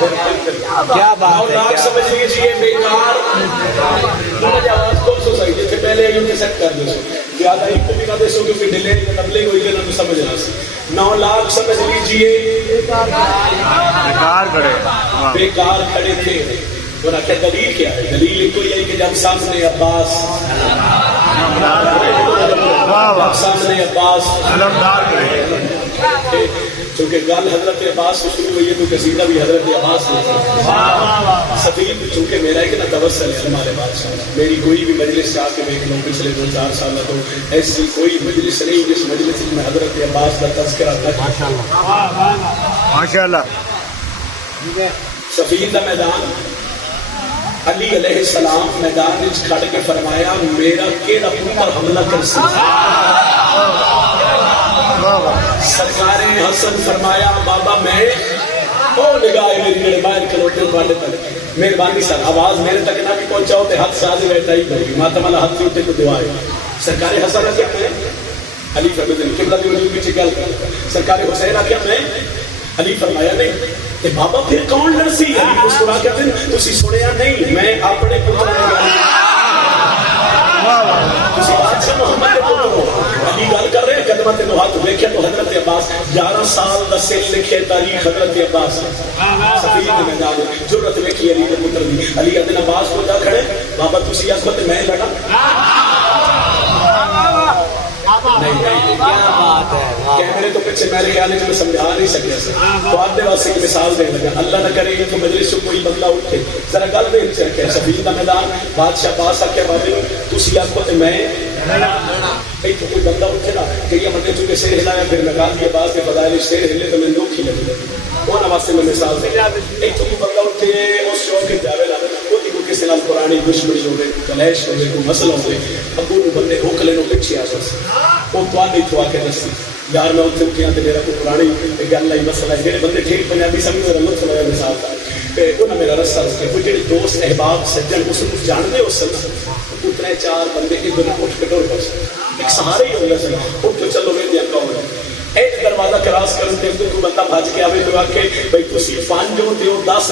کیا بات ہے، سمجھ لیجیے بیکار آواز کون سو سکتی تھے پہلے یہ سیٹ کر دو زیادہ ایک کو بھی نہ دے سو کیونکہ ڈیلے تبلیغ ہوئی ہے نہ سمجھ رہا سی 9 لاکھ سمجھ لیجیے بیکار کھڑے تھے. اور آخر دلیل کیا ہے؟ دلیل ایک تو یہ ہے کہ جب سامنے عباس چونکہ گل حضرت عباس سے شروع ہوئی ہے تو قصیدہ بھی حضرت عباس نے سفید چونکہ میرا ایک نا توسل ہے ہمارے بادشاہ میری کوئی بھی مجلس جا کے دیکھ لوں پچھلے 2-4 سال تو ایسی کوئی مجلس نہیں جس مجلس میں حضرت عباس کا تذکرہ تھا. ماشاءاللہ. سفید کا میدان علی علیہ السلام میدان کھڑ کے فرمایا میرا کیڑا پتر حملہ کر سکتا. سرکار حسن فرمایا بابا میں او نگاہ میری میرے باہر کلوٹے پاڑے تک مہربانی سر آواز میرے تک نہ بھی پہنچاؤ تے ہاتھ سازے بیٹھا ہی بھائی ماتم والا ہاتھ اٹھے تو دعا ہے. سرکار حسن کیا میں علی فرمایا قبلہ دی وجود پیچھے گل کر. سرکار حسین کیا میں علی فرمایا نہیں کہ بابا پھر کون لڑسی علی مسکرا کے دن تسی سنیا نہیں میں اپنے پتر تسی بادشاہ محمد کے پتر ہو. علی گل کر رہے ہیں قدمہ تینوں ہاتھ دیکھے تو حضرت عباس 11 سال دا سن لکھے تاریخ حضرت عباس سفید میدان جرت لکھی علی کے پتر دی. علی ادن عباس کو جا کھڑے بابا تسی آخو تے میں لڑا کیمرے تو پیچھے میرے خیال میں سمجھا نہیں سکتے تو آپ نے واسطے ایک مثال دینے لگا اللہ نہ کرے کہ مجلس سے کوئی بدلہ اٹھے ذرا گل دے سے رکھے سفید کا میدان بادشاہ پاس آ کے بابے تسی آخو تے میں ایک تو کوئی بندہ اٹھے نا کہ یہ مطلب چونکہ شیر ہلایا پھر میں کہا دیا بعض کے فضائل شیر ہلے تو میں دکھ ہی لگے وہ نواستے میں مثال دے ایک تو کوئی بندہ اٹھے اس شوق کے جاوے لا کسی نال قرآنی دشمنی ہوگی کلیش ہوگی کوئی مسئلہ ہوگی ابو نو بندے ہوک لے نو پچھے آ سکتے وہ تو آنے تو آ کے دستی یار میں اتنے اٹھیا تو میرا کوئی قرآنی گل نہیں مسئلہ ہے میرے بندے ٹھیک پنجابی سمجھ میرا لطف لگا مثال تھا کہ انہیں میرا رستہ رکھے کوئی جڑے دوست احباب سجن اس کو جان دے اس سن اتنے 4 بندے ادھر اٹھ کے ڈور کر سکتے ایک سہارے ہی ہو گیا سن اٹھ تو چلو میں دیا کہوں ایک دروازہ کراس کروں تے کوئی بندہ بھاج کے آوے تو آ کے بھائی تسی 5 ہو دیو 10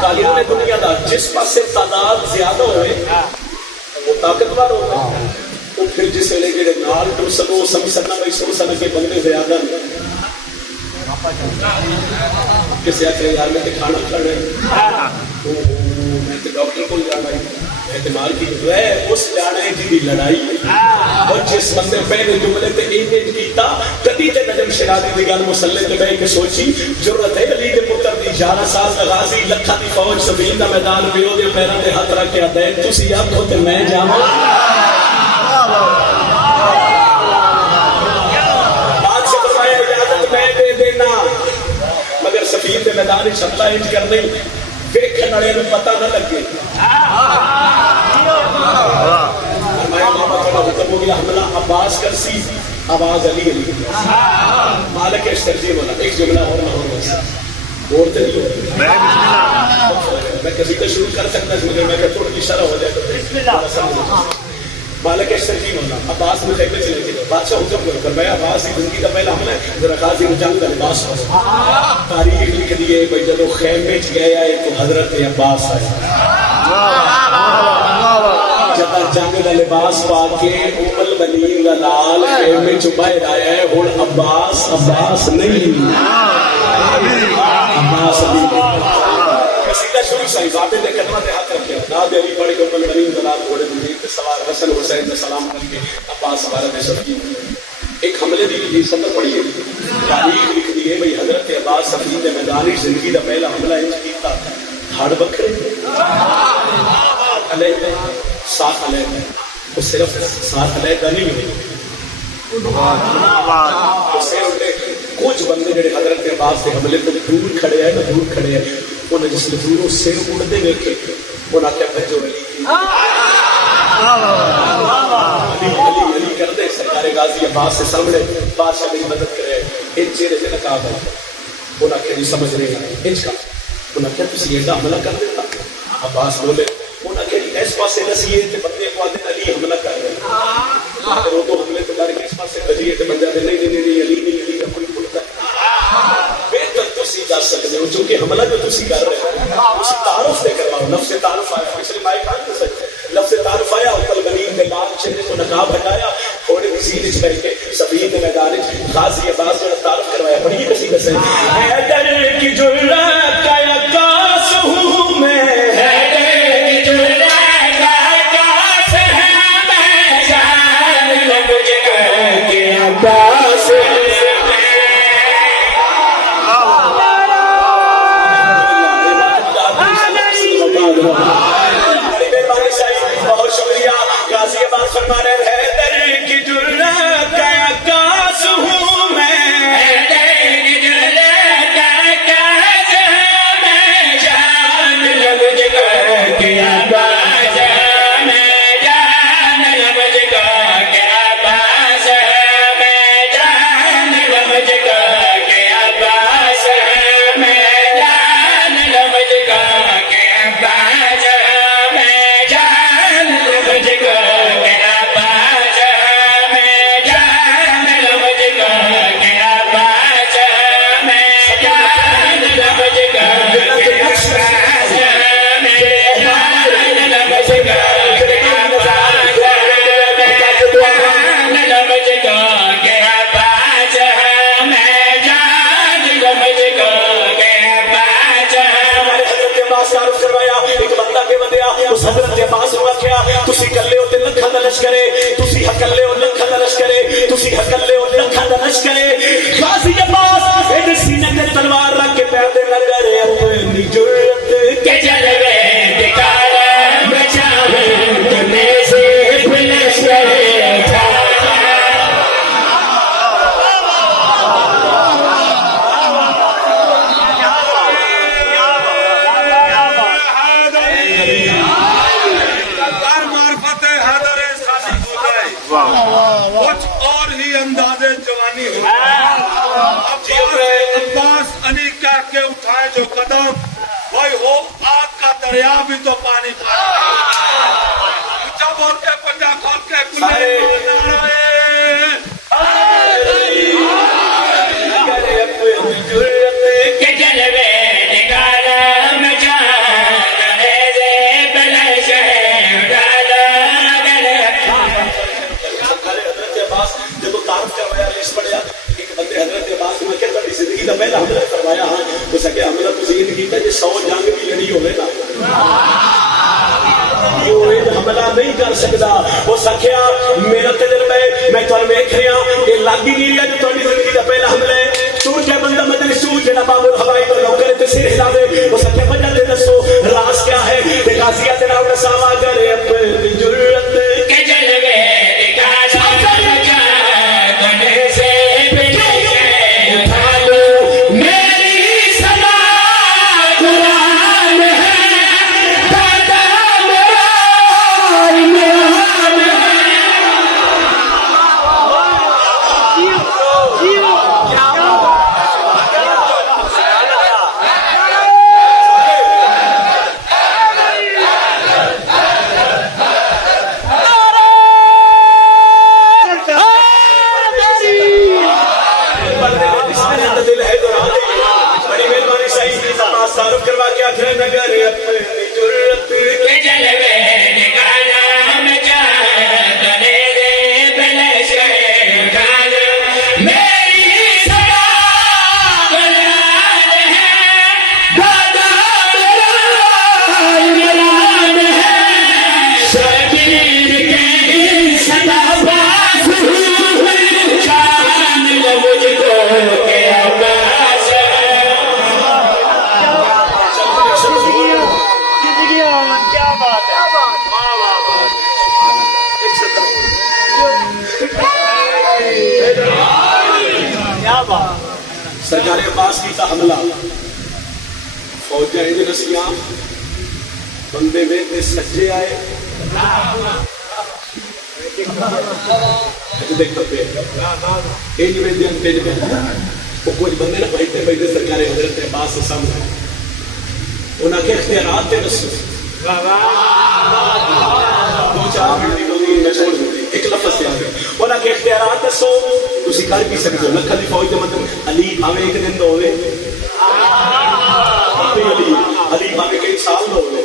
قانون دنیا دا جس پاسے تعداد زیادہ ہوئے وہ طاقتور ہوتا ہے وہ پھر جس ویلے جڑے نال ٹر سکو سمجھ سکنا بھائی سن سن کے بندے زیادہ کسی آخر یار میں کھانا کھانا میں تو ڈاکٹر کو جانا ہے اعتماد کی اس جانا ہے جی لڑائی اور جس بندے پہلے جملے تے ایمج کیتا کدی تے نجم شرادی دی گل مسلے تے بیٹھ کے سوچی ضرورت ہے علی دے پتر دی 11 سال دا غازی لکھاں دی فوج سفید دا میدان پیو دے پیراں تے ہاتھ رکھ کے آدھے تسی آکھو تے میں جاواں بادشاہ فرمایا اجازت میں دے دینا مگر سفید دے میدان وچ حملہ انج کر نہیں دیکھنے والے نوں پتہ نہ لگے حکم ہو گیا حملہ عباس کر سی آواز علی علی مالک ترجیح والا ایک جملہ اور نہ ہو اور تو نہیں میں کبھی تو شروع کر سکتا مگر میں کہ تھوڑی اشارہ ہو جائے مالک ترجیح والا عباس میں دیکھنے چلے گئے بادشاہ حکم کرو کر میں عباس کی زندگی کا پہلا حملہ ہے ذرا غازی جنگ کا لباس ہو تاریخ لکھ دیے بھائی جب خیمے چ گیا ہے تو حضرت عباس آئے جب جنگ کا لباس پا کے ام البنین کا لال خیمے چ باہر آیا ہے ہن عباس عباس نہیں عباس قصیدہ شروع سے بابے نے قدمہ تے ہاتھ رکھے ناد علی پڑھ کے ام البنین کا لال گھوڑے دے سوار حسن حسین نے سلام کر کے عباس ہمارا دے سب ایک حملے دی سطر پڑھی ہے تاریخ لکھ دی ہے بھئی حضرت عباس سفید نے میدان زندگی دا پہلا حملہ انج کیتا دھاڑ بکھرے علیہ ساتھ علیہ وہ صرف ساتھ علیہ کا نہیں ہوئی کچھ بندے جڑے حضرت عباس کے حملے تو دور کھڑے ہیں نا دور کھڑے ہیں انہیں جس نے دوروں سر اڑتے دیکھے انہاں کیا بھجو علی کر دے سرکار غازی عباس سے سامنے بادشاہ میری مدد کرے ان چہرے سے نقاب ہے انہاں کیا نہیں سمجھ رہے ہیں انچ کا انہاں کیا تسی ایسا حملہ کر دیتا عباس بولے انہاں کیا اس پاس سے نسیے تے بندے کو آدھے علی حملہ کر رہے ہیں وہ تو حملے تو بارے اس پاس سے بجیے تے بندہ دے نہیں علی نہیں علی کا کوئی پلتا دس سکتے ہو چونکہ حملہ جو تسی کر رہے ہو اسی تعارف سے کرواؤ. لفظ تعارف آیا پچھلے مائی کھا نہیں سکتے. لفظ تعارف آیا اوپر غنیم نے لال چہرے کو نقاب ہٹایا تھوڑے مزید چ بیٹھ کے سفید نے میدان غازی عباس جو تعارف کروایا. بڑی کسی کا صحیح حیدر کی جرأت کا عکاس ہوں میں, حیدر کی جرأت کا عکاس ہے میں, جان لگ جگر کے عباس فرما رہے حیدر کی جرأت کا عکاس ہوں میں, حیدر کی جرأت کا عکاس ہوں میں, جان لب جگر کے عباس میں, جان لب جگر کے عباس میں, جان لب جگر کے عباس میں, جان لب جگر کے عباس میں, جان لب جگر حضرت عباس نے آخیا تسی کلے ہو تے لکھاں دا لشکرے, تسی ہکلے ہو لکھاں دا لشکرے, تسی ہکلے ہو لکھاں دا لشکرے. غازی عباس ایڈ سینے تے تلوار رکھ کے پیادے نگر اپنی جرأت کے جلوے دکھایا بچاوے تمہیں سے لشکرے کچھ اور ہی اندازے جوانی ہو. عباس علی کہہ کے اٹھائے جو قدم وہی ہو آگ کا دریا بھی تو پانی اونچا بول کے پنجا کھول کے پہلا حملہ کروایا. ہاں تو سکے حملہ تو زین کیتا جی 100 جنگ بھی لڑی ہوئے نا, حملہ نہیں کر سکتا. وہ سکھیا میرا تجربہ ہے, میں تمہیں ویکھ رہا یہ لگ ہی نہیں رہا جو تھوڑی زندگی کا پہلا حملہ ہے. سور کے بندہ مجلس سور جنا باب الہوائی پر نوکر تے سر ہلاوے. وہ سکھیا وجہ تے دسو راز کیا ہے تے غازیہ تے نام رساوا کرے اپنی جرأت کے جلوے سرکار عباس کی حملہ فوجیں انج رسیاں بندے میں سجے آئے دیکھو پہ انج میں دن تیج میں وہ کچھ بندے نہ بیٹھتے بیٹھتے سرکار حضرت عباس سے سامنے انہاں کے اختیارات تے رسو دو چار منٹ کی نہیں میں چھوڑ دوں ایک لفظ سے آگے انہاں کے اختیارات دسو تسی کر بھی سکتے ہو لکھاں دی فوج دے مطلب علی بھاویں ایک دن دا ہوے علی بھاویں کئی سال دا ہوے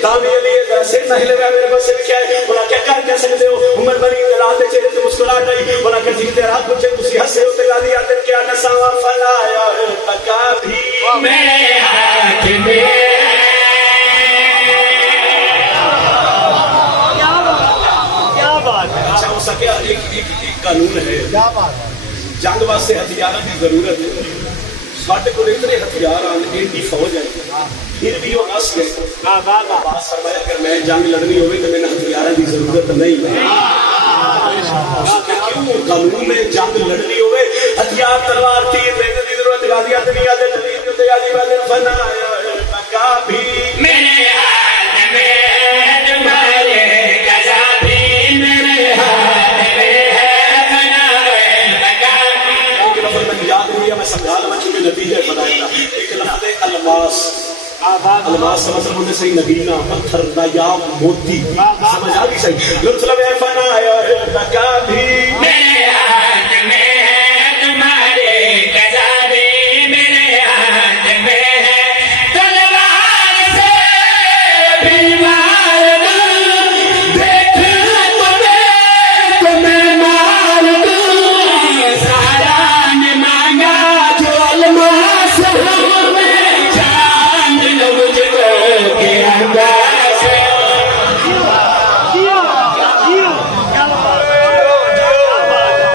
تاوی علی ذرا سر نہ ہلے میرے پاس کیا ہے انہاں کیا کر سکتے ہو عمر بنی رات دے چہرے تے مسکراہٹ آئی انہاں کہ جی رات پوچھے تسی ہنسے ہو تے گالی آتے کیا نساں فلا یا تکابھی میرے ہاتھ میں سکیا ایک قانون ہے جنگ واسطے ہتھیاروں کی ضرورت ہے ساڈے کول اتنے ہتھیار ہیں ایڈی فوج ہے پھر بھی وہ نس گئے بات فرمایا اگر میں جنگ لڑنی ہوئے تو میں ہتھیاروں کی ضرورت نہیں ہے کیوں قانون میں جنگ لڑنی ہوئے ہتھیار تلوار تیر لینے کی ضرورت غازیات نہیں آتے تلویر جو تیاری والے فنایا تکابھی میرے ہاتھ میں تمہارے گزافی میرے ہاتھ میں سمجھا لوں کیونکہ نتیجہ بتایا ایک لفظ الماس الماس کا مطلب ہونے صحیح نگینا پتھر نایاب موتی سمجھ آ گئی صحیح مطلب ہے فنایا تکا